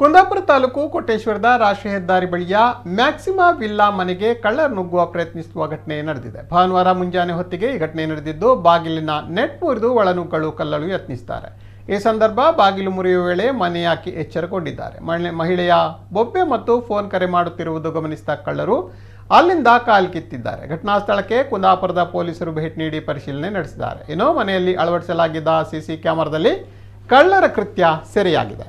ಕುಂದಾಪುರ ತಾಲೂಕು ಕೋಟೇಶ್ವರದ ರಾಷ್ಟ್ರೀಯ ಹೆದ್ದಾರಿ ಬಳಿಯ ಮ್ಯಾಕ್ಸಿಮಾ ವಿಲ್ಲಾ ಮನೆಗೆ ಕಳ್ಳರು ನುಗ್ಗುವ ಪ್ರಯತ್ನಿಸುವ ಘಟನೆ ನಡೆದಿದೆ. ಭಾನುವಾರ ಮುಂಜಾನೆ ಹೊತ್ತಿಗೆ ಈ ಘಟನೆ ನಡೆದಿದ್ದು, ಬಾಗಿಲಿನ ನೆಟ್ ಮುರಿದು ಒಳನುಗ್ಗಲು ಕಳ್ಳರು ಯತ್ನಿಸಿದ್ದಾರೆ. ಈ ಸಂದರ್ಭ ಬಾಗಿಲು ಮುರಿಯುವ ವೇಳೆ ಮನೆಯಾಕಿ ಎಚ್ಚರಗೊಂಡಿದ್ದಾರೆ. ಮಹಿಳೆಯ ಬೊಬ್ಬೆ ಮತ್ತು ಫೋನ್ ಕರೆ ಮಾಡುತ್ತಿರುವುದು ಗಮನಿಸಿದ ಕಳ್ಳರು ಅಲ್ಲಿಂದ ಕಾಲು ಕಿತ್ತಿದ್ದಾರೆ. ಘಟನಾ ಸ್ಥಳಕ್ಕೆ ಕುಂದಾಪುರದ ಪೊಲೀಸರು ಭೇಟಿ ನೀಡಿ ಪರಿಶೀಲನೆ ನಡೆಸಿದ್ದಾರೆ. ಇನ್ನು ಮನೆಯಲ್ಲಿ ಅಳವಡಿಸಲಾಗಿದ್ದ ಸಿಸಿ ಕ್ಯಾಮೆರಾದಲ್ಲಿ ಕಳ್ಳರ ಕೃತ್ಯ ಸೆರೆಯಾಗಿದೆ.